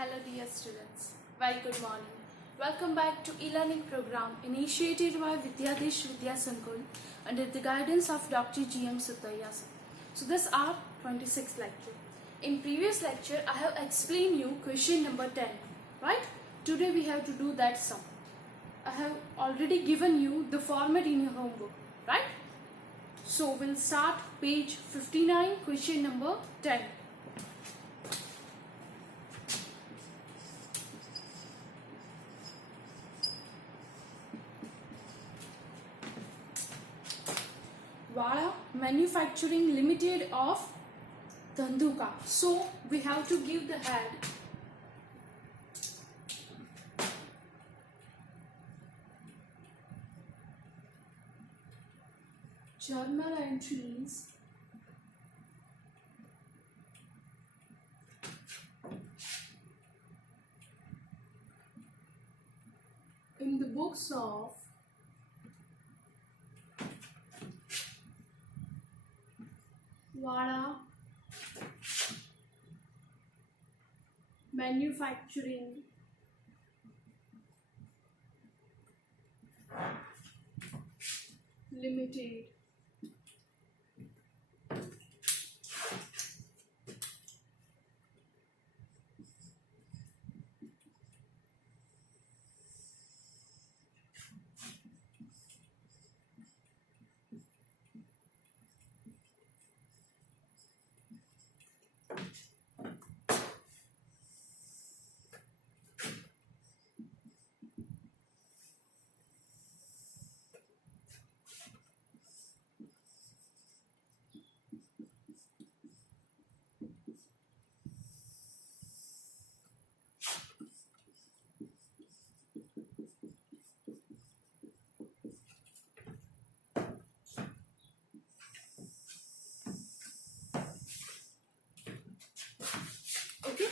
Hello dear students, very good morning. Welcome back to e-learning program initiated by Vidyadesh Vidya Sankul under the guidance of Dr. G.M. Suttaiya. So this is our 26th lecture. In previous lecture, I have explained you question number 10, right? Today we have to do that sum. I have already given you the format in your homework, right? So we'll start page 59, question number 10. Vada Manufacturing Limited of Dhanduka. So we have to give the head. Journal entries in the books of Vada Manufacturing Limited. Okay,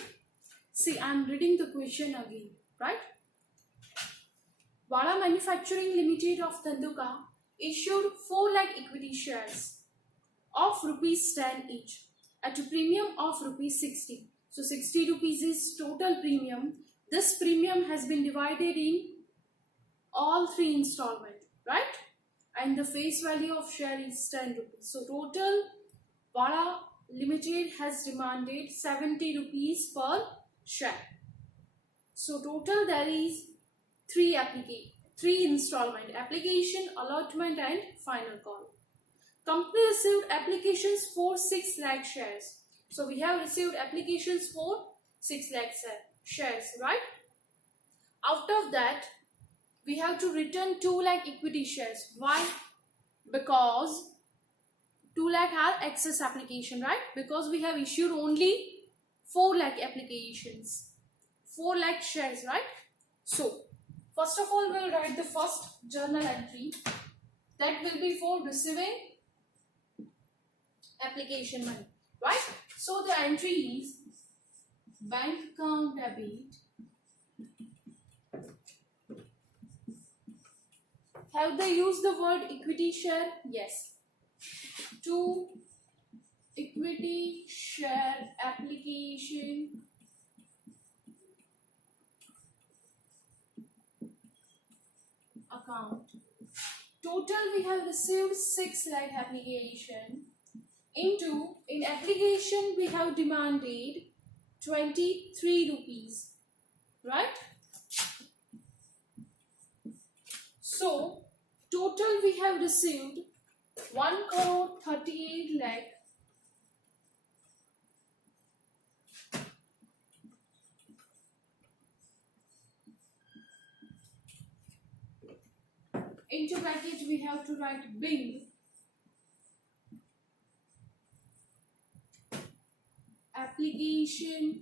see, I am reading the question again, right? Vada Manufacturing Limited of Dhanduka issued 4 lakh equity shares of rupees 10 each at a premium of rupees 60. So 60 rupees is total premium. This premium has been divided in all 3 installments, right? And the face value of share is 10 rupees. So total Vada Limited has demanded 70 rupees per share. So total there is 3 installment: application, allotment and final call. Company received applications for 6 lakh shares. So we have received applications for 6 lakh shares, right? Out of that, we have to return 2 lakh equity shares. Why? Because 2 lakh are excess application, right? Because we have issued only 4 lakh applications, 4 lakh shares, right? So first of all, we'll write the first journal entry. That will be for receiving application money, right? So the entry is bank account debit. Have they used the word equity share? Yes. To equity share application account. Total we have received 6 lakh application. In application we have demanded 23 rupees, right? So total we have received 1 crore 38 lakh into bracket we have to write bill application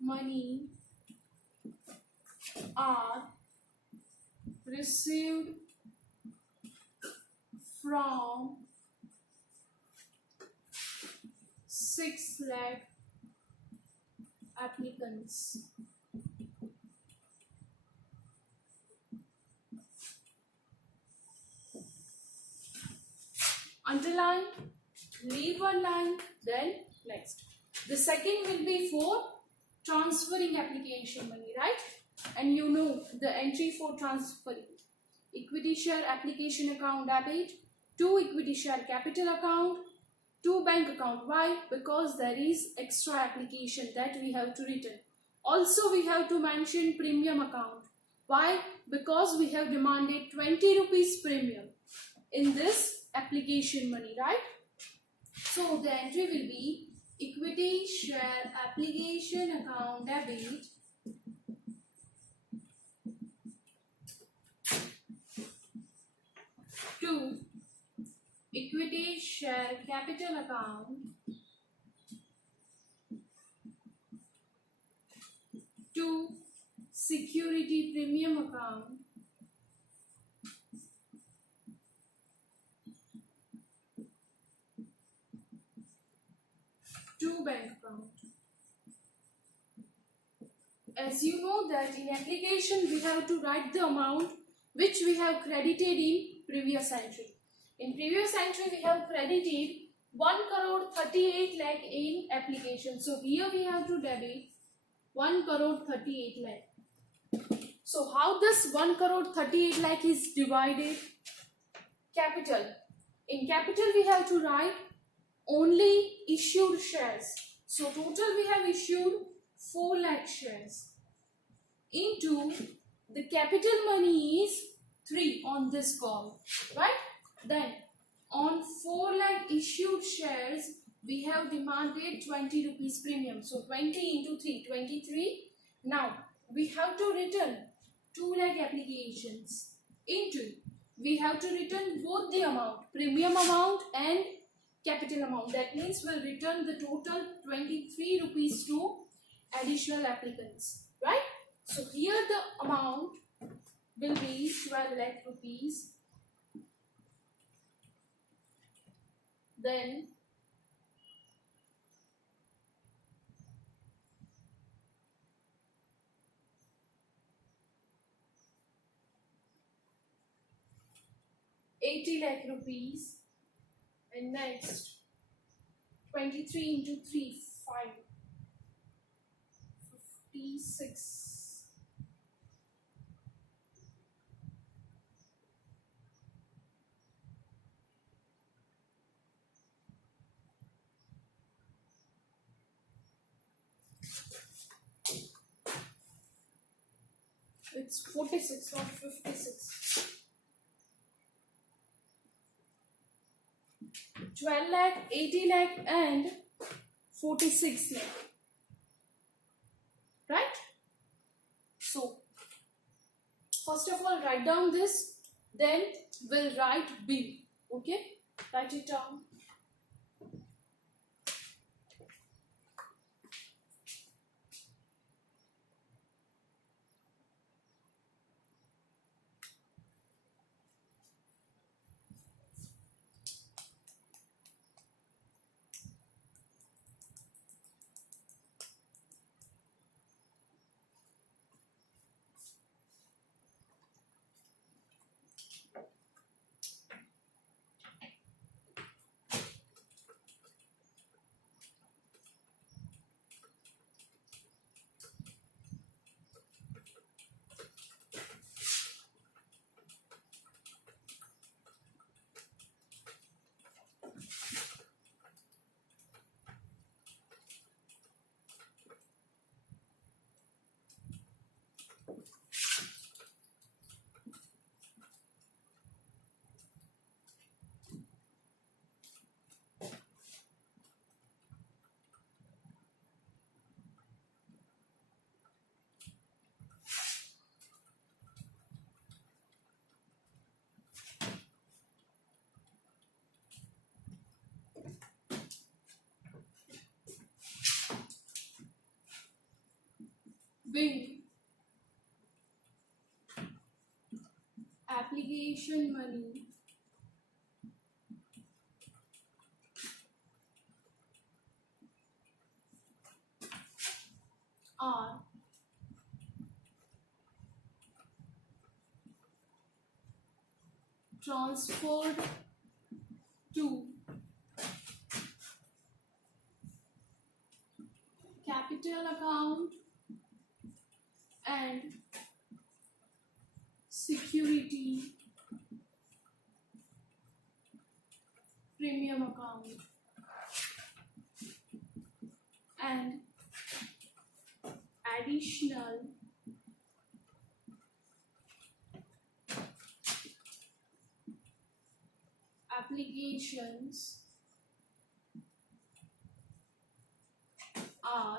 money are received from 6 lakh applicants. underline, leave one line, then next. The second will be for transferring application money, right? And you know the entry for transferring. Equity share application account debit, to equity share capital account, to bank account. Why? Because there is extra application that we have to return. Also we have to mention premium account. Why? Because we have demanded 20 rupees premium in this application money, right? So the entry will be equity share application account debit to equity share capital account to security premium account to bank account. As you know that in application we have to write the amount which we have credited in previous entry. In previous entry we have credited 1 crore 38 lakh in application. So here we have to debit 1 crore 38 lakh. So how this 1 crore 38 lakh is divided? Capital. In capital we have to write only issued shares. So total we have issued 4 lakh shares into the capital money is 3 on this column, right? Then on 4 lakh issued shares we have demanded 20 rupees premium. So 20 into 3, 23. Now we have to return 2 lakh applications into, we have to return both the amount, premium amount and capital amount. That means we'll return the total 23 rupees to additional applicants, right? So here the amount will be 12 lakh rupees. Then ₹80 lakh, and next 23 into 3, 5, 56. It's 46, not 56. 12 lakh, 80 lakh and 46 lakh. Right? So, first of all write down this, then we'll write bill. Okay? Write it down. Bill, application money, are transferred to capital account and security premium account and additional applications are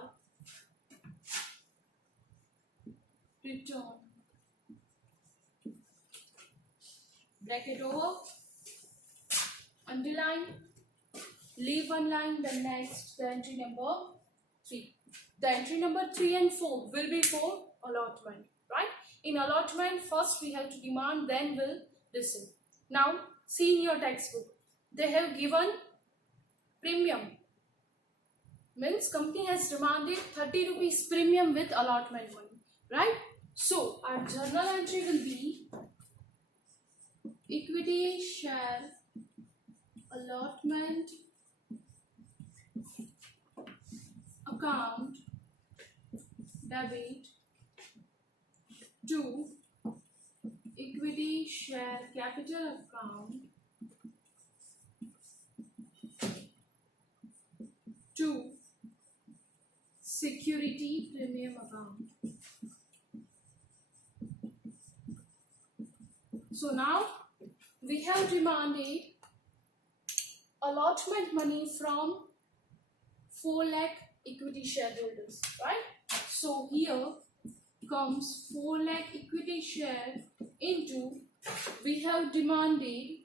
returned. Bracket over, underline, leave one line, the next, the entry number 3. The entry number 3 and 4 will be for allotment, right? In allotment, first we have to demand, then we'll receive. Now, see in your textbook, they have given premium. Means company has demanded 30 rupees premium with allotment money, right? So, our journal entry will be equity share allotment account debit to equity share capital account to security premium account. So now we have demanded allotment money from 4 lakh equity shareholders, right? So here comes 4 lakh equity share into, we have demanded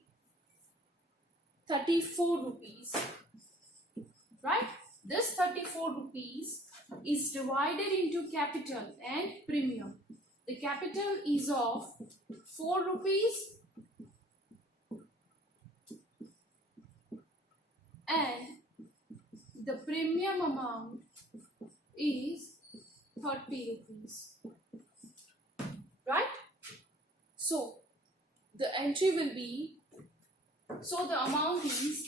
34 rupees, right? This 34 rupees is divided into capital and premium. The capital is of 4 rupees and the premium amount is 30 rupees, right? So the entry will be, so the amount is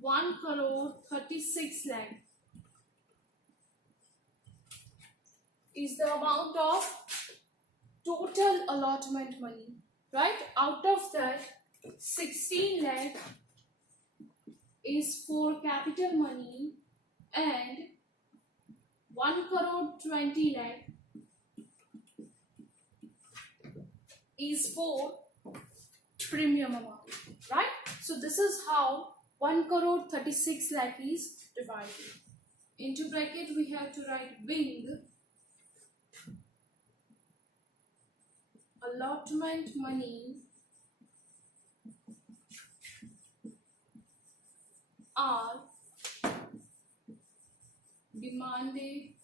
1 crore 36 lakh is the amount of total allotment money, right? Out of that, 16 lakh is for capital money and 1 crore 20 lakh is for premium amount, right? So this is how 1 crore 36 lakh is divided. Into bracket we have to write wing allotment money are demanded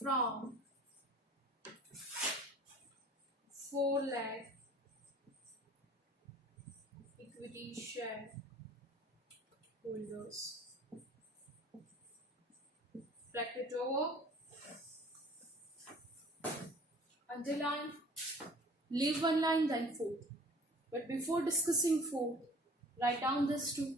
from 4 lakh equity share holders. Bracket over, underline, leave one line, then 4. But before discussing 4, write down this 2.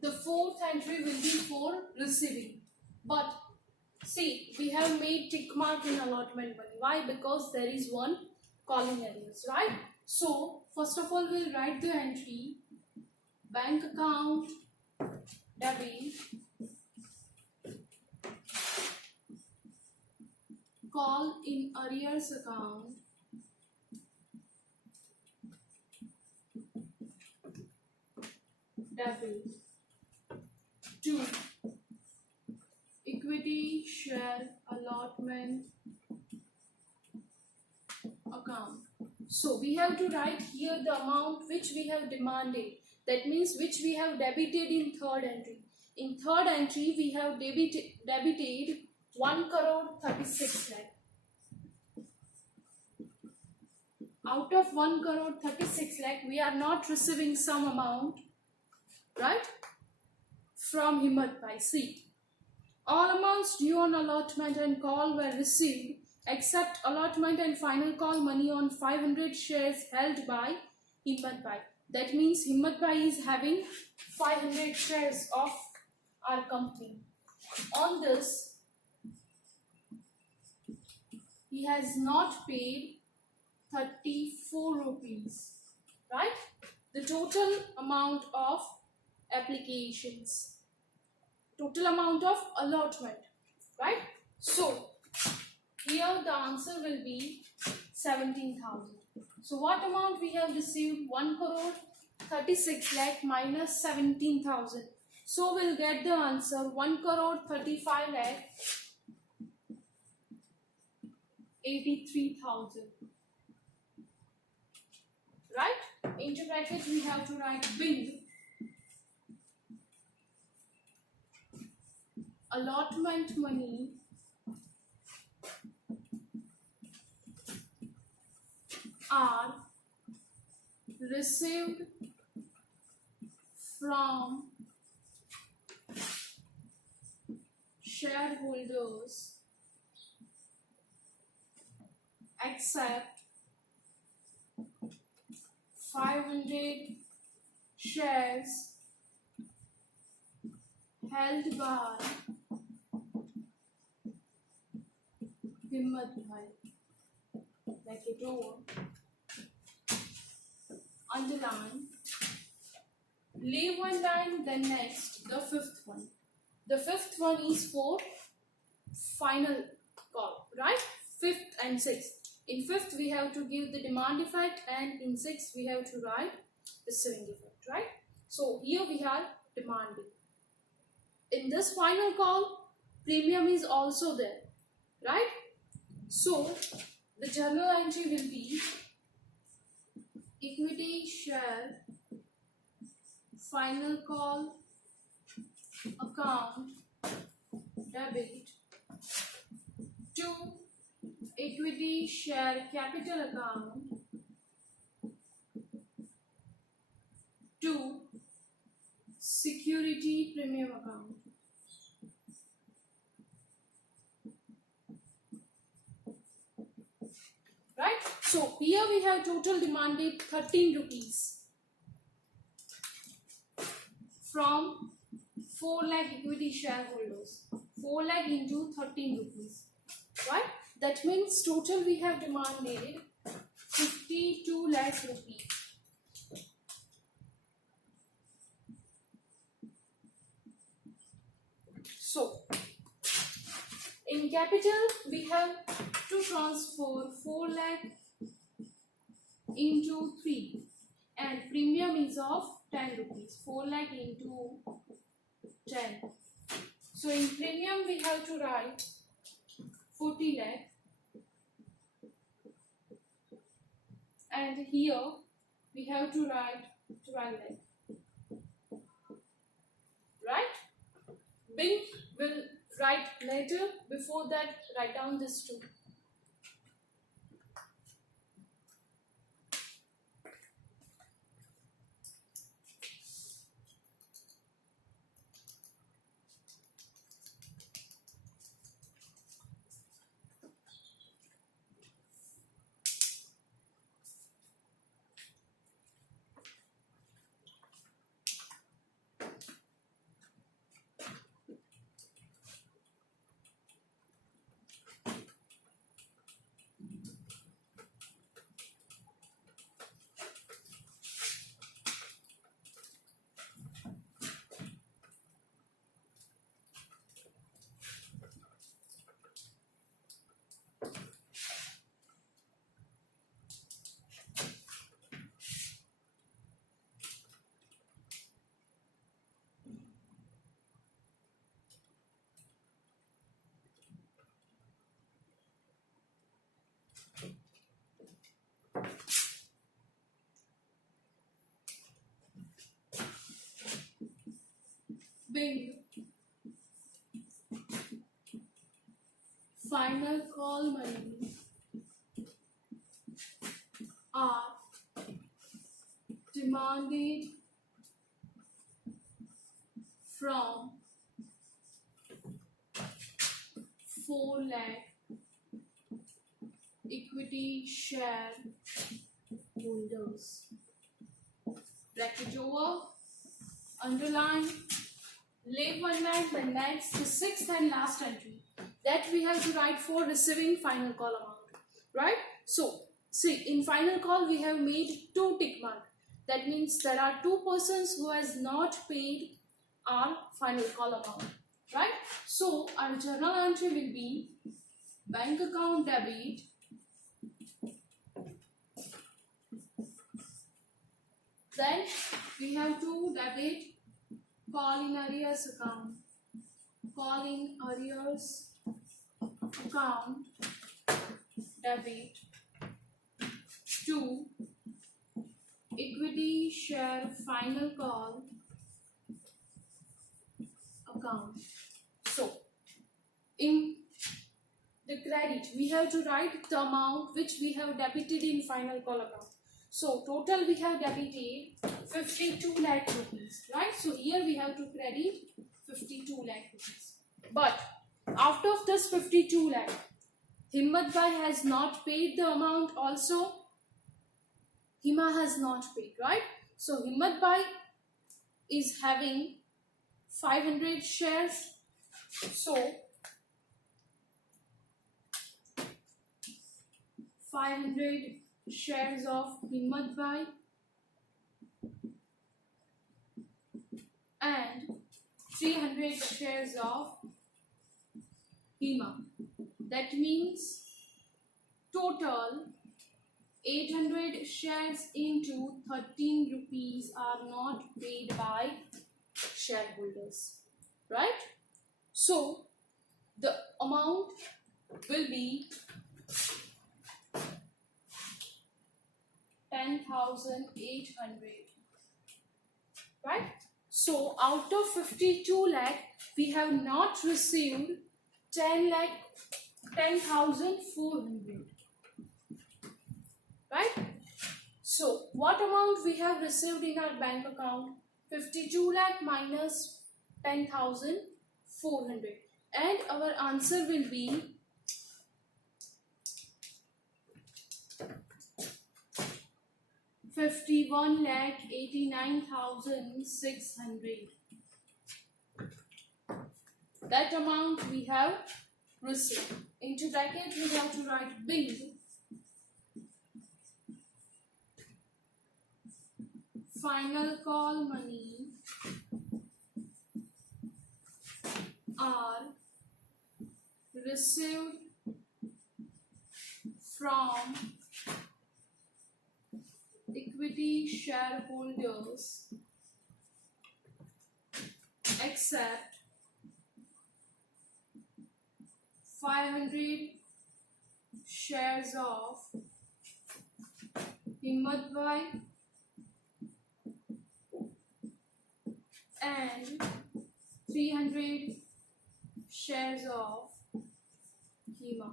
The fourth entry will be for receiving. But see, we have made tick mark in allotment money. Why? Because there is one calling arrears, right? So first of all, we'll write the entry bank account debit call in arrears account debit to equity share allotment account. So we have to write here the amount which we have demanded. That means which we have debited in third entry. In third entry we have debited 1 crore 36 lakh. Out of 1 crore 36 lakh we are not receiving some amount, right, from Himmat Bhai. See, all amounts due on allotment and call were received except allotment and final call money on 500 shares held by Himmat Bhai. That means Himmat Bhai is having 500 shares of our company. On this, he has not paid 34 rupees, right? The total amount of applications, total amount of allotment, right? So here the answer will be 17,000. So what amount we have received? 1 crore 36 lakh minus 17,000. So we'll get the answer 1 crore 35 lakh 83,000. Right? Into bracket we have to write bin allotment money are received from shareholders except 500 shares held by Himmat Bhai. Like it over. Underline. Leave one line, then next, the fifth one. The fifth one is for final call, right? Fifth and sixth. In fifth, we have to give the demand effect, and in sixth, we have to write the receiving effect, right? So here we are demanding. In this final call, premium is also there, right? So the journal entry will be equity share final call account debit to equity share capital account to security premium account. Right? So here we have total demanded 13 rupees from 4 lakh equity shareholders. 4 lakh into 13 rupees. Right? That means total we have demanded 52 lakh rupees. So in capital we have to transfer 4 lakh into 3 and premium is of 10 rupees. 4 lakh into 10. So in premium we have to write 40 lakh and here we have to write 12 lakh. Right? Bin will write later. Before that, write down this too. being final call money are demanded from 4 lakh equity share holders. Bracket over, underline, leave one line, then next, the sixth and last entry that we have to write for receiving final call amount, right? So, see, in final call we have made 2 tick mark. That means there are 2 persons who has not paid our final call amount, right? So, our journal entry will be bank account debit then we have to debit call in arrears account, call in arrears account debit to equity share final call account. So in the credit we have to write the amount which we have debited in final call account. So total we have debited 52 lakh rupees, right? So here we have to credit 52 lakh rupees. But out of this 52 lakh, Himmat Bhai has not paid the amount also. Hima has not paid, right? So Himmat Bhai is having 500 shares. So 500 shares of Himmat Bhai and 300 shares of Hima. That means total 800 shares into 13 rupees are not paid by shareholders, right? So the amount will be 10,800, right? So out of 52 lakh, we have not received 10,400, right? So what amount we have received in our bank account? 52 lakh minus 10,400, and our answer will be 51,89,600. That amount we have received. Into bracket we have to write bill final call money are received from equity shareholders except 500 shares of Himmat Bhai and 300 shares of Hima.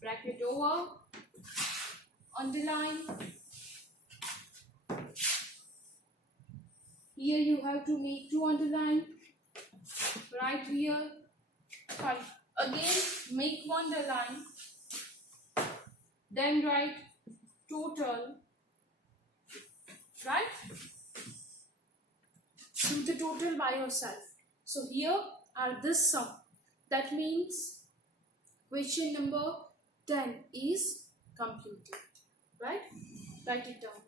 Bracket over, underline. Here you have to make 2 underline. Right here, fine. Again make 1 underline. Then write total, right? Do the total by yourself. So here are this sum. That means question number 10 is completed, right? Write it down.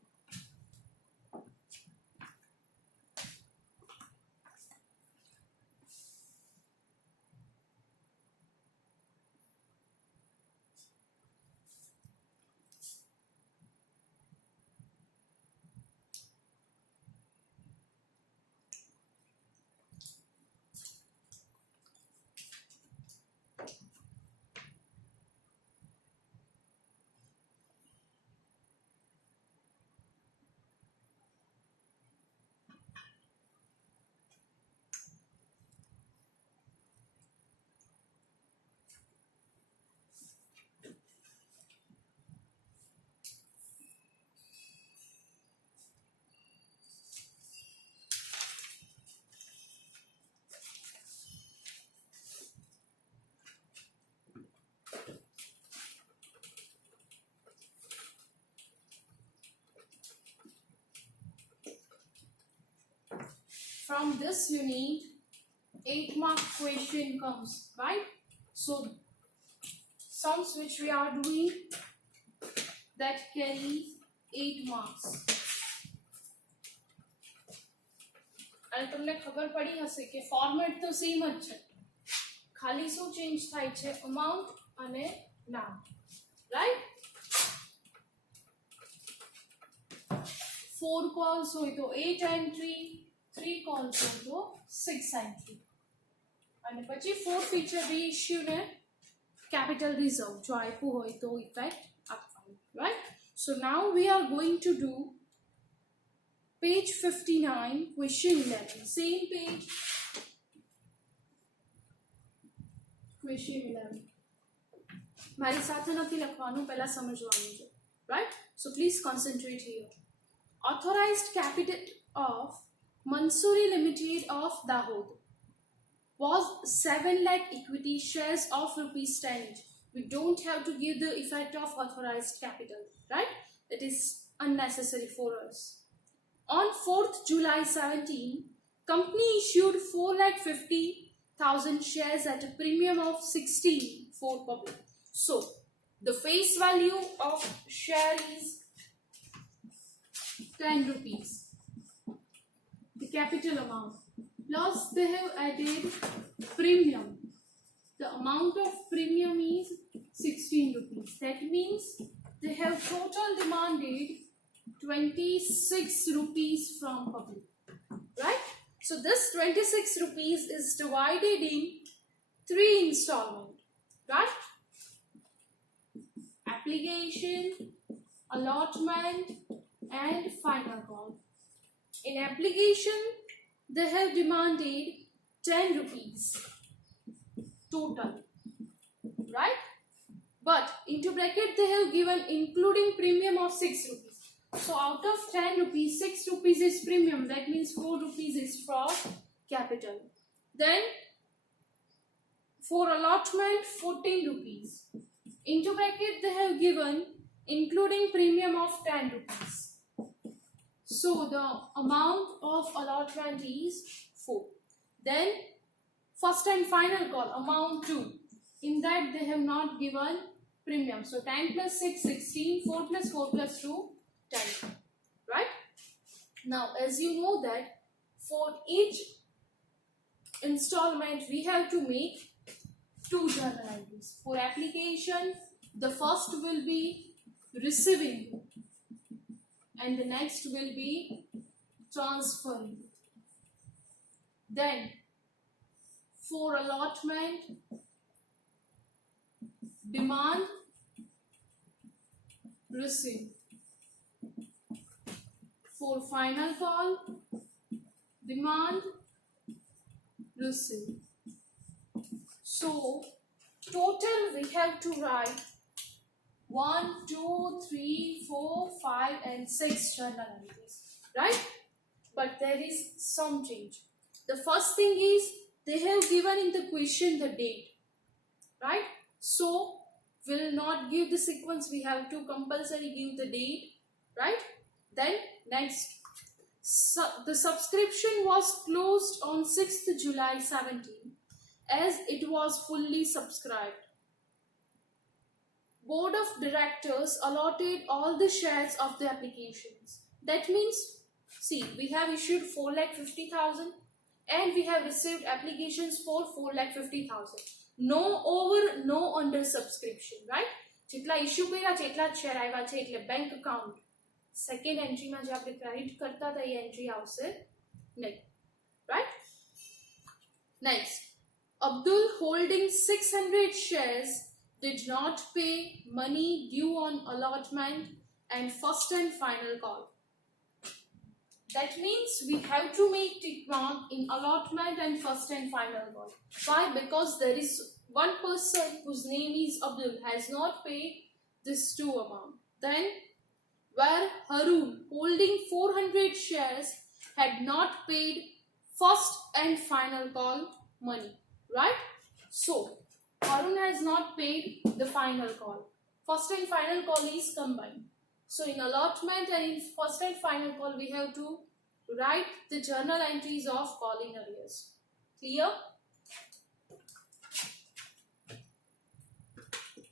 From this you need 8-mark question comes, right? So sums which we are doing that carry 8 marks. અને તમને ખબર પડી હશે કે format તો same જ છે, ખાલી શું ચેન્જ થાય છે, અમાઉન્ટ અને નામ, રાઈટ? 4 calls હોય તો 8 એન્ટ્રી, 3 calls હોય તો 6 એન્ટ્રી, અને પછી 4 ફીચર રીઇશ્યુ ને capital reserve જો આપ્યું હોય તો ઇફેક્ટ આપવાનું, right? So now we are going to do page 59 question 11, same page, question 11. મારી સાથે નથી લખવાનું, પહેલા સમજવાનું છે, right? So please concentrate here. Authorized capital of Mansoori Limited of Dahod was 7 lakh equity shares of rupees 10 each. We don't have to give the effect of authorized capital, right? It is unnecessary for us. On 4th July 17, company issued 4,50,000 shares at a premium of 16 for public. So the face value of share is 10 rupees. The capital amount. Plus they have added premium. The amount of premium is 16 rupees. That means they have total demanded 26 rupees from public, right? So this 26 rupees is divided in 3 installments, right? Application, allotment and final call. In application they have demanded 10 rupees total, right? But into bracket they have given including premium of 6 rupees. So out of 10 rupees, 6 rupees is premium. That means 4 rupees is for capital. Then for allotment 14 rupees. Into bracket they have given including premium of 10 rupees. So the amount of allotment is 4. Then first and final call amount 2. In that they have not given premium. So 10 plus 6, 16, 4 plus 4 plus 2, 10. Right? Now as you know that for each installment we have to make 2 journal entries. For application the first will be receiving and the next will be transferring. Then for allotment, demand, receive. For final call, demand, receive. So total we have to write 1, 2, 3, 4, 5 and 6 journal entries, right? But there is some change. The first thing is they have given in the question the date, right? So will not give the sequence, we have to compulsory give the date, right? Then next, the subscription was closed on 6th July 17 as it was fully subscribed. Board of directors allotted all the shares of the applications. That means, see, we have issued 4,50,000 and we have received applications for 4,50,000. No over, no under subscription, right? જેટલા issue કર્યા છે એટલા જ share આવ્યા છે, એટલે bank account second એન્ટ્રીમાં જે આપણે ક્રેડિટ કરતા હતા એ એન્ટ્રી આવશે નહીં, right? Next, Abdul holding 600 shares did not pay money due on allotment and first and final call. That means we have to make tick mark in allotment and first and final call. Why? Because there is one person whose name is Abdul has not paid this 2 amount. Then where Harun holding 400 shares had not paid first and final call money, right? So Harun has not paid the final call. First and final call is combined. So in allotment and in first and final call we have to write the journal entries of call in arrears. Clear?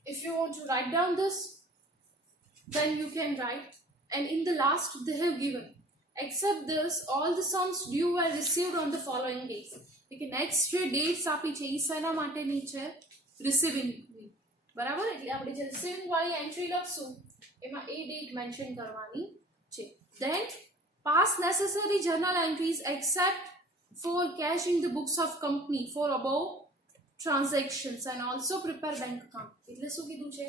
If you want to write down this, then you can write, and in the last they have given, except this all the sums due were received on the following days. એટલે next જે dates આપી છે એ શેના માટેની છે? Receiving ની. બરાબર? એટલે આપણે જે receiving વાળી એન્ટ્રી લખશું એમાં એ ડેટ મેન્શન કરવાની છે. Then pass necessary journal entries except for cash in the books of company for above transactions and also prepare bank account. એટલે શું કીધું છે?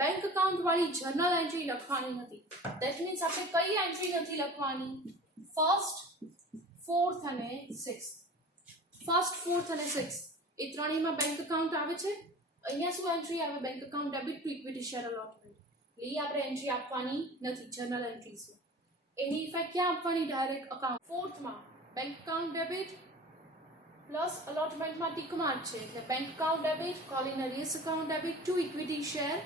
બેંક અકાઉન્ટ વાળી જર્નલ એન્ટ્રી લખવાની નથી. ધેટ મીન્સ આપણે કઈ એન્ટ્રી નથી લખવાની? ફર્સ્ટ, ફોર્થ અને સિક્સ્થ. ફર્સ્ટ, ફોર્થ અને સિક્સ્થ એ ત્રણેયમાં બેંક અકાઉન્ટ આવે છે. અહીંયા શું એન્ટ્રી આવે? Bank account debit to equity share allotment. એ આપણે એન્ટ્રી આપવાની નથી જર્નલ એન્ટ્રીઝમાં. એની ઇફેક્ટ ક્યાં આપવાની? Direct account. ફોર્થમાં બેંક અકાઉન્ટ ડેબિટ પ્લસ અલોટમેન્ટમાં ટીક માર્ક છે એટલે bank account debit, call in arrears account debit to equity share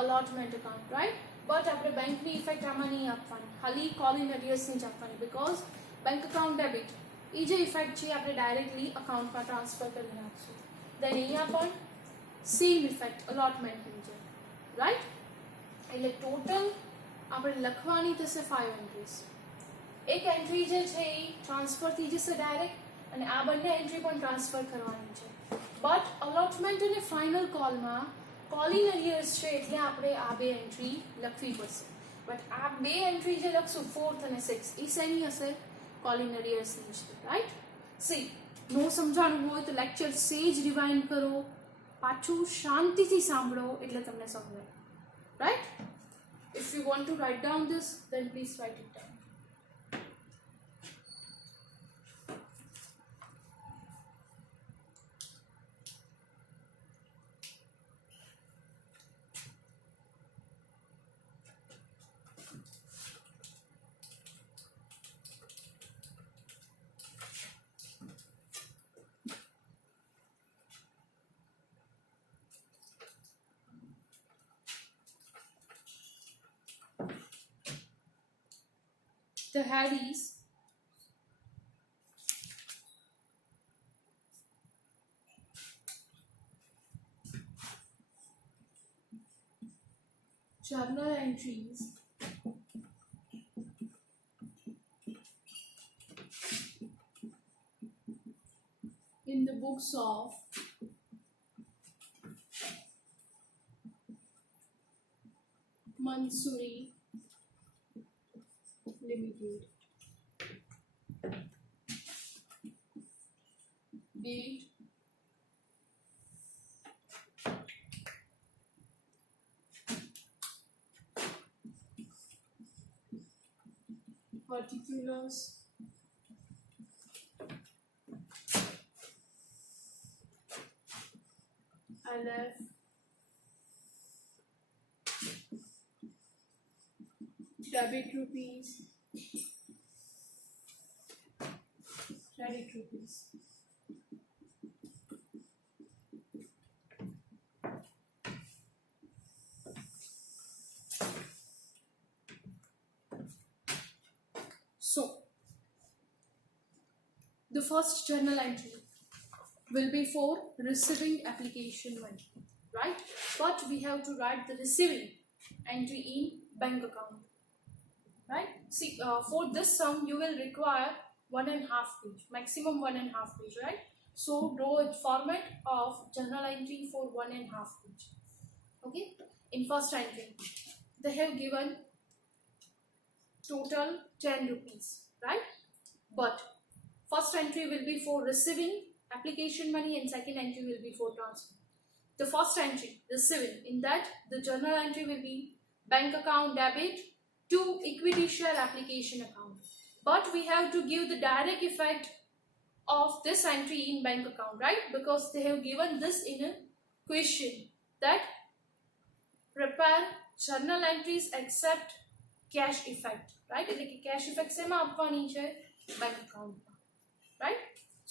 allotment account, right? But આપણે બેંકની ઇફેક્ટ આમાં નહીં આપવાની, ખાલી કોલ ઇન અરિયર્સની જ આપવાની, બીકોઝ બેંક અકાઉન્ટ ડેબિટ એ જે ઇફેક્ટ છે આપણે ડાયરેક્ટલી અકાઉન્ટમાં ટ્રાન્સફર કરી નાખશું. દેન અહીંયા પણ સેમ ઇફેક્ટ અલોટમેન્ટની છે, રાઈટ? એટલે ટોટલ આપણે લખવાની થશે 5 એન્ટ્રીઝ. એક એન્ટ્રી જે છે એ ટ્રાન્સફર થઈ જશે ડાયરેક્ટ, અને આ બંને એન્ટ્રી પણ ટ્રાન્સફર કરવાની છે. બટ અલોટમેન્ટ અને ફાઇનલ કોલમાં કોલ ઇન અરિયર્સ છે એટલે આપણે આ બે એન્ટ્રી લખવી પડશે. બટ આ બે એન્ટ્રી જે લખશું ફોર્થ અને સિક્સ એ શેની હશે? કોલ ઇન અરિયર્સની છે, રાઈટ? સી નો સમજાણું હોય તો લેક્ચર સેજ રિવાઇન્ડ કરો, પાછું શાંતિથી સાંભળો એટલે તમને સમજાય, right? If you want to write down this then please write it down. The head is journal entries in the books of Mansuri Limited. Date, particulars, LF, debit rupees, credit rupees. So, the first journal entry will be for receiving application money, right? But we have to write the receiving entry in bank account, right? See, for this sum you will require 1.5 page, maximum 1.5 page, right? So draw a format of journal entry for 1.5 page. Okay, in first entry they have given total 10 rupees, right? But first entry will be for receiving application money and second entry will be for transfer. The first entry, receiving, in that the journal entry will be bank account debit to equity share application account. But we have to give the direct effect of this entry in bank account, right? Because they have given this in a question that prepare journal entries except cash effect, right? એટલે કે cash effect શેમાં આપવાની છે? bank account, right?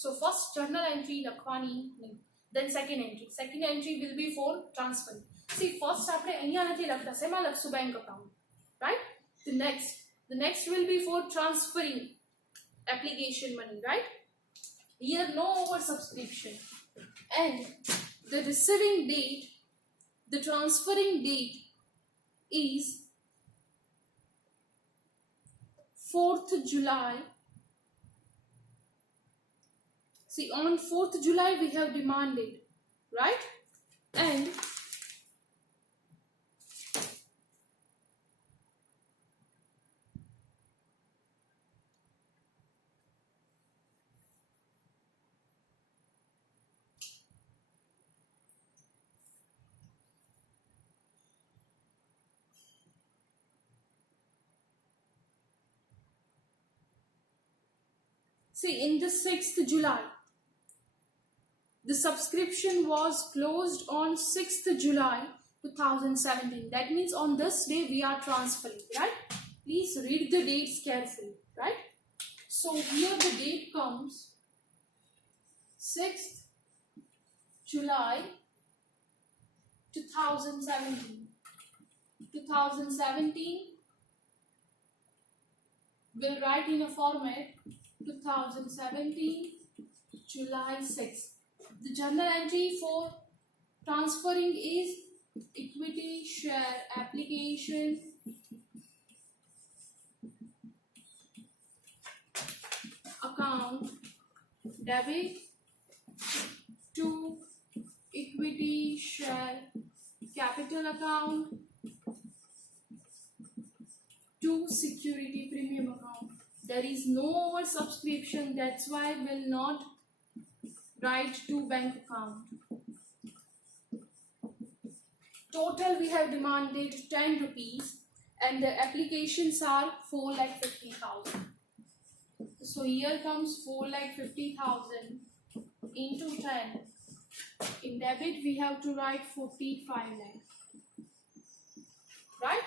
So first journal entry લખવાની નહીં. Then second entry will be for transfer. See, first આપણે અહીંયા નથી લખતા, શેમાં લખશું? bank account, right? The next will be for transferring application money, right? Here no oversubscription. And the receiving date, the transferring date is 4th July. See, on 4th July we have demanded, right? And see, in the 6th July, the subscription was closed on 6th July 2017. That means on this day we are transferring, right? Please read the dates carefully, right? So here the date comes 6th July 2017. 2017 will write in a format 2017 July 6th. The journal entry for transferring is equity share application account debit to equity share capital account to security premium account. There is no oversubscription, that's why will not write to bank account. Total we have demanded 10 rupees and the applications are 4,50,000. So here comes 4,50,000 into 10. In debit we have to write 45 lakh. Right?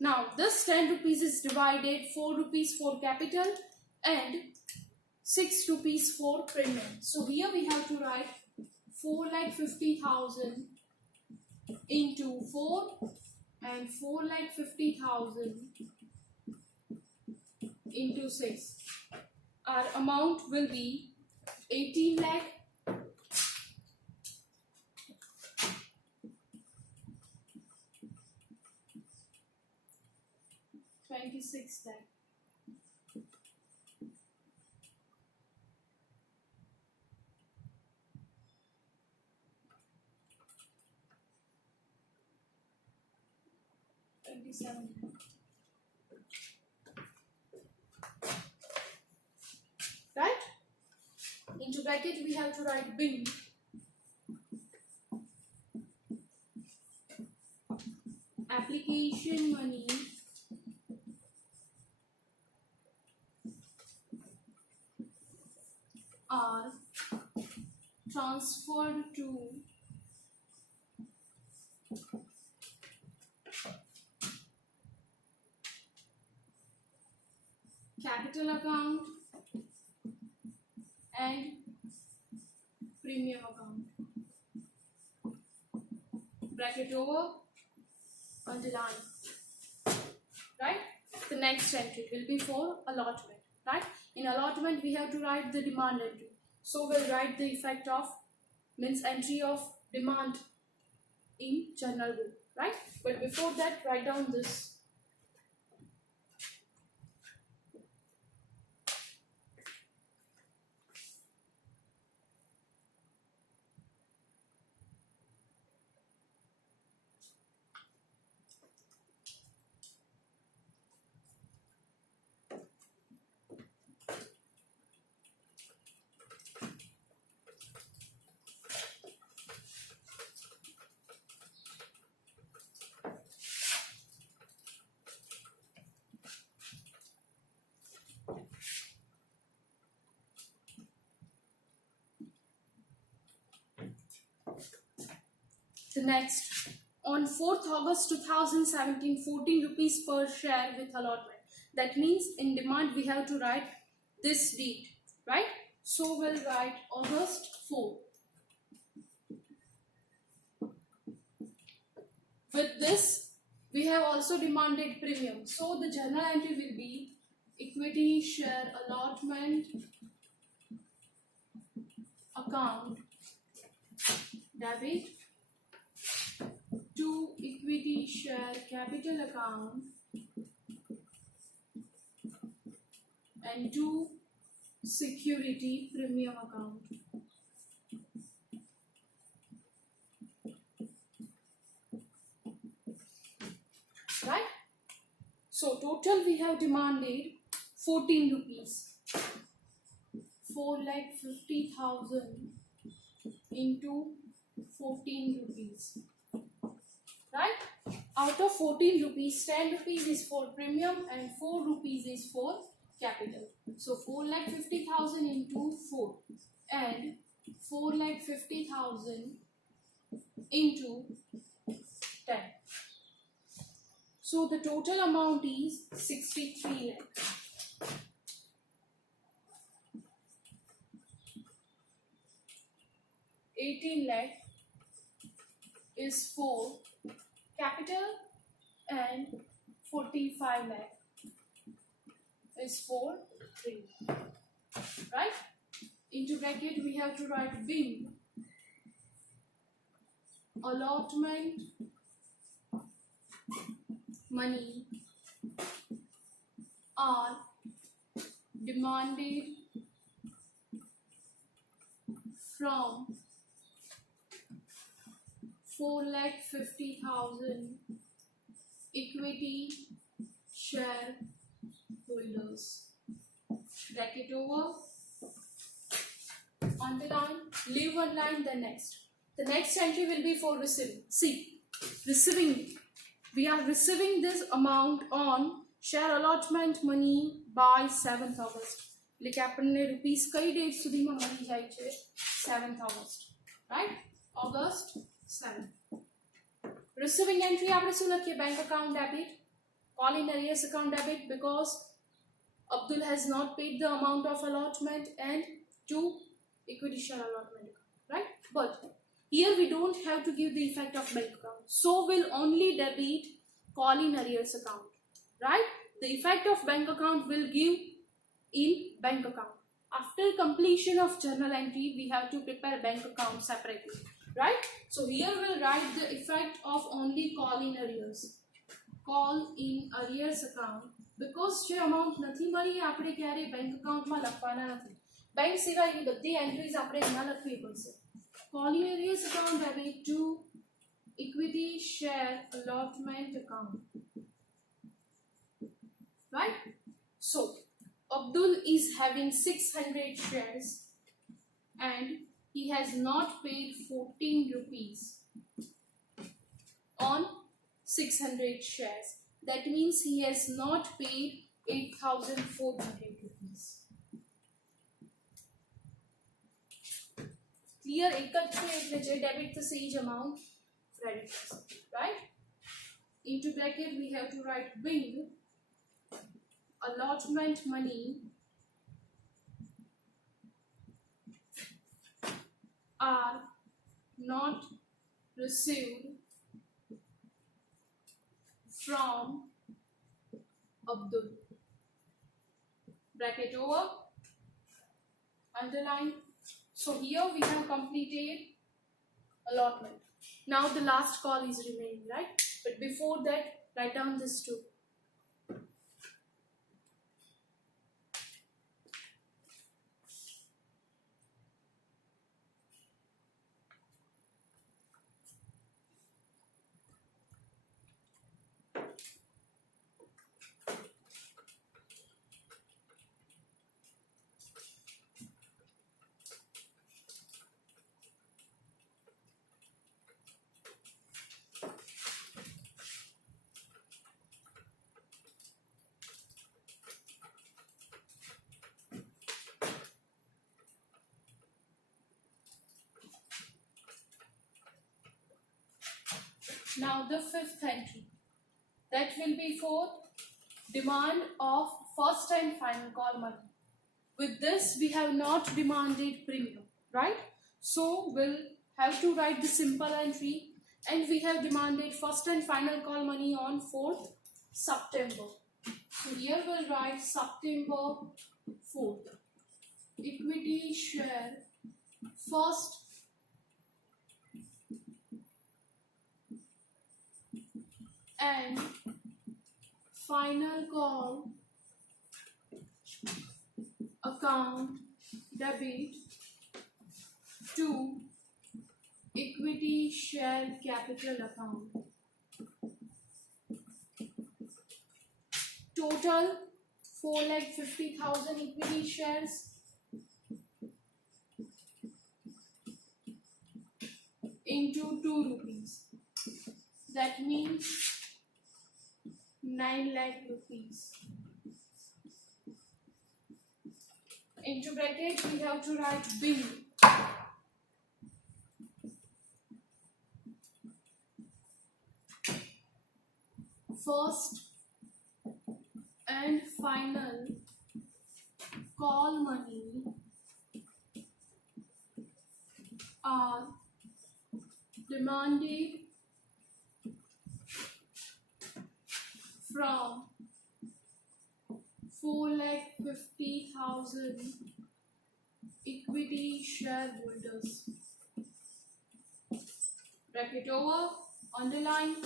Now this 10 rupees is divided 4 rupees for capital and 6 rupees for premium. So here we have to write 4,50,000 into 4 and 4,50,000 into 6. Our amount will be 18 lakh. 26 lakh. Right? Into bracket we have to write bin. Application money are transferred to capital account and premium account. Bracket over, underline. Right? The next entry will be for allotment. Right? In allotment we have to write the demand entry. So we'll write the effect of means entry of demand in journal book. Right? But before that, write down this. The next, on 4th August 2017, 14 rupees per share with allotment. That means in demand we have to write this date, right? So we'll write August 4. With this, we have also demanded premium. So the journal entry will be equity share allotment account debit to equity share capital account and to security premium account. Right? So total we have demanded 14 rupees. 4,50,000 into 14 rupees. Right? Out of 14 rupees, 10 rupees is for premium and 4 rupees is for capital. So 4,50,000 into 4 and 4,50,000 into 10. So the total amount is 63 lakh. $18 lakh is for capital and 45 lakh is for 3. Right? Into bracket we have to write bin allotment money are demanded from 4,50,000 equity share holders. Bracket over, underline, leave one line, then next. The next entry will be for receiving. See, receiving. We are receiving this amount on share allotment money by 7th August. એટલે આપણને rupees કઈ date સુધીમાં મળી જાય છે 7th August. Right? August 7. Receiving entry આપણે શું લખીએ? Bank account debit. Call in arrears account debit because Abdul has not paid the amount of allotment and to equity share allotment account. Right? But here we don't have to give the effect of bank account. So we'll only debit call in arrears account. Right? The effect of bank account will give in bank account. After completion of journal entry, we have to prepare bank account separately. Right? So here we'll write the effect of only call in arrears. Call in arrears account. Because જે amount નથી મળી આપણે ક્યારે bank account માં લખવાના નથી. Bank સિવાયની બધી entries આપણે એમાં લખવી પડશે. Call in arrears account debit to equity share allotment account. Right? So, Abdul is having 600 shares and he has not paid 14 rupees on 600 shares. That means he has not paid 8,400 rupees. Clear? એક જ છે એટલે જે debit થશે એ જ amount credit થશે. Right? Into bracket we have to write bin allotment money are not received from Abdul. Bracket over, underline. So here we have completed allotment. Now the last call is remaining, right? But before that, write down this too. Now the fifth entry, that will be for demand of first and final call money. With this we have not demanded premium, right? So we'll have to write the simple entry and we have demanded first and final call money on 4th September. So here we'll write September 4th. Equity share first and final call account debit to equity share capital account. Total 4,50,000 equity shares into 2 rupees. That means 9 lakh rupees. Into bracket we have to write bill. First and final call money are demanded from 4,50,000 equity shareholders. Bracket over, underline,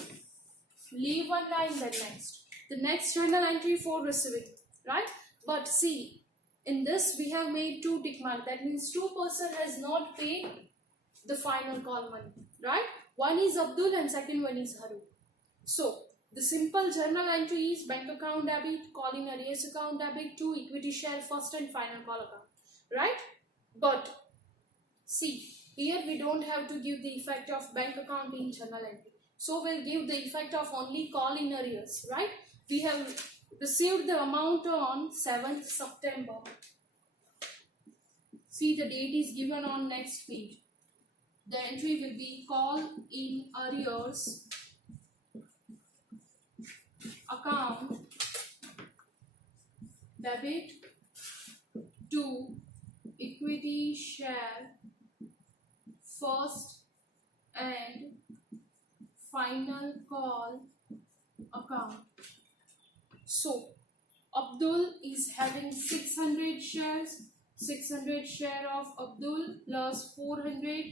leave one line, then next. The next journal entry for receiving, right? But see, in this we have made 2 tick mark. That means 2 person has not paid the final call money, right? One is Abdul and second one is Haru. So the simple journal entry is bank account debit, call in arrears account debit to equity share first and final call account, right? But see, here we don't have to give the effect of bank account in journal entry. So we'll give the effect of only call in arrears, right? We have received the amount on 7th September. See, the date is given on next page. The entry will be call in arrears account debit to equity share first and final call account. So Abdul is having 600 shares, 600 share of Abdul plus 400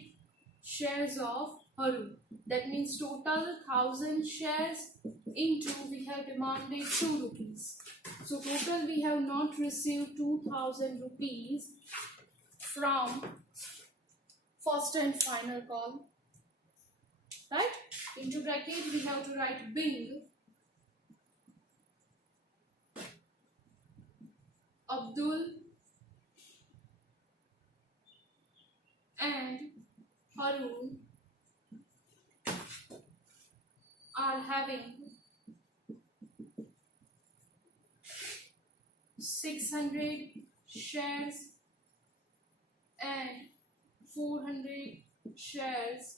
shares of Haru. That means total 1000 shares into we have demanded 2 rupees. So total we have not received 2000 rupees from first and final call, right? Into bracket we have to write bill Abdul and Harun are having 600 shares and 400 shares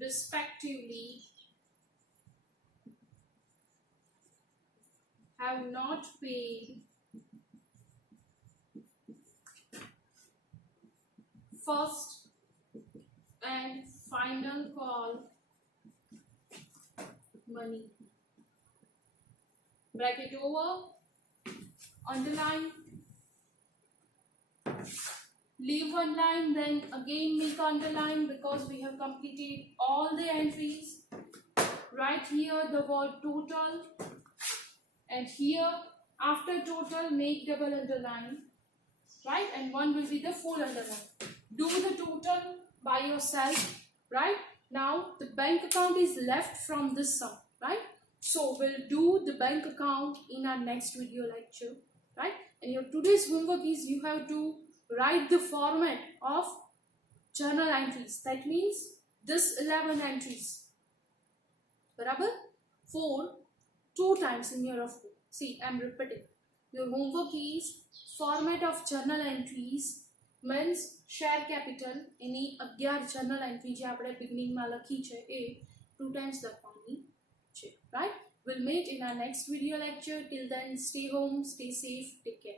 respectively, have not paid first and final call money. Bracket over, underline, leave one line, then again make underline because we have completed all the entries. Write here the word total, and here after total make double underline, right? And one will be the full underline. Do the total by yourself, right? Now the bank account is left from this sum, right? So we'll do the bank account in our next video lecture, right? And your today's homework is you have to write the format of journal entries. That means this 11 entries, barabar, for 2 times in your of. See, I'm repeating. Your homework is format of journal entries means share capital any 11 journal entry જે આપણે beginning માં લખી છે એ 2 times લખવાની છે, right? We'll meet in our next video lecture. Till then, stay home, stay safe, take care.